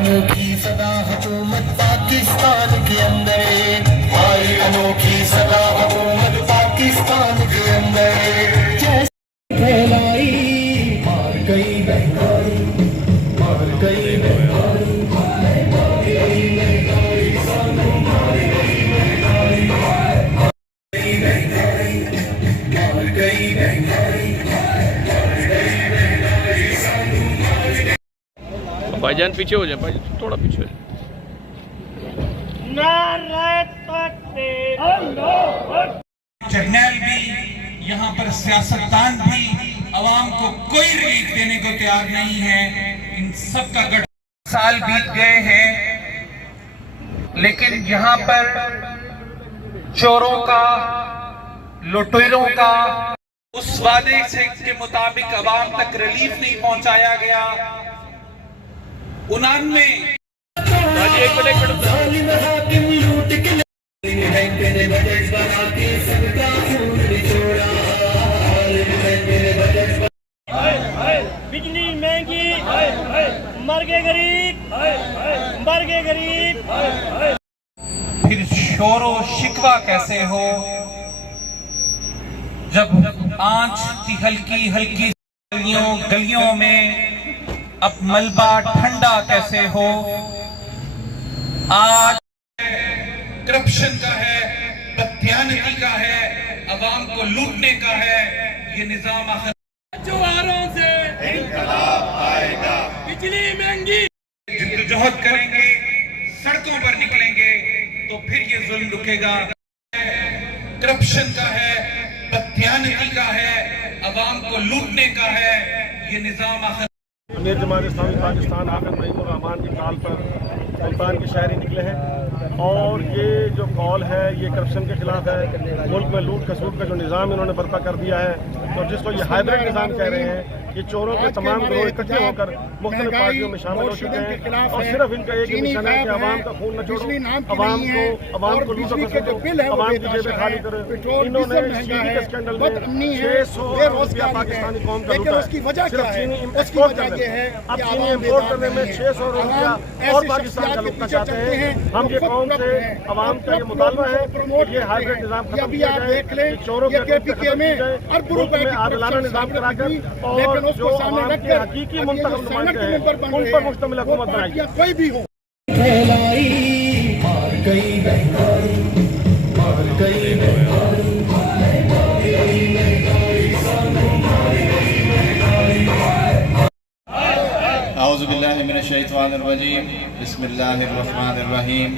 अनोखी सदा हुकूमत पाकिस्तान के अंदर, हमारी अनोखी सदा हुकूमत पाकिस्तान के अंदर। जैसे फैलाई मार गई महंगाई, मार गई महंगाई, मार गई महंगाई, सानू मार गई महंगाई, मार गई महंगाई, मार गई महंगाई, मार गई महंगाई, सानू मार गई। भाईजान पीछे हो जाए, भाईजान थोड़ा पीछे हो जाए। जर्नैल भी यहाँ पर सियासतदान भी अवाम को कोई रिलीफ देने को तैयार नहीं है। इन सब का गठ साल बीत गए हैं, लेकिन यहाँ पर चोरों का, लुटेरों का उस वादे से के मुताबिक अवाम तक रिलीफ नहीं पहुंचाया गया। 99 एक मिनट बिजली महंगी, मर गए गरीब, मर गए गरीब। फिर शोरो शिकवा कैसे हो जब आंच की हल्की हल्की गलियों में अब मलबा ठंडा कैसे हो। आज करप्शन का है, बददियानती का है, अवाम को लूटने का है। ये निजाम आखिर जोहारों से इंकलाब आएगा, बिजली महंगी। जद्दोजहद करेंगे, सड़कों पर निकलेंगे तो फिर ये जुल्म रुकेगा। करप्शन का है, बददियानती का है, अवाम को लूटने का है। ये निजाम आखिर अमीर जमात इस्लामी पाकिस्तान हाफिज नईमुर रहमान की कॉल पर सुल्तान के शायरी निकले हैं, और ये जो कॉल है ये करप्शन के खिलाफ है। मुल्क में लूट खसूट का जो निज़ाम इन्होंने बर्पा कर दिया है, तो जिसको ये हाइब्रिड निज़ाम कह रहे हैं, ये चोरों के तमाम गिरोह इकट्ठे होकर मुख्तलिफ पार्टियों में शामिल हो चुके हैं, और सिर्फ इनका एक ही मिशन है कि अवाम का खून न छोड़ो, अवाम को लूटो खसोटो, अवाम की जेबें खाली करो। इन्होंने चीनी के स्कैंडल में 600 रुपया पाकिस्तानी कौम का लूटा है, सिर्फ चीनी एक्सपोर्ट करने में। अब चीनी इम्पोर्ट करने में 600 रुपया और पाकिस्तान का लूटना चाहते हैं। हम ये कौम से अवाम का ये मुतालबा है कि ये हाइब्रिड निज़ाम खत्म किया जाए, चोरों के में आदिलाना निज़ाम कराकर और जो अवाम के हकीकी मुंतखब नुमाइंदे हैं उन पर मुश्तमिल हुकूमत बनाई जाए। कोई भी हो फैलाई मार गई महंगाई, मार गई महंगाई, मार गई महंगाई, सानू मार गई महंगाई। औज़ु बिल्लाहि मिनश शैतानिर रजीम, बिस्मिल्लाहिर रहमानिर रहीम।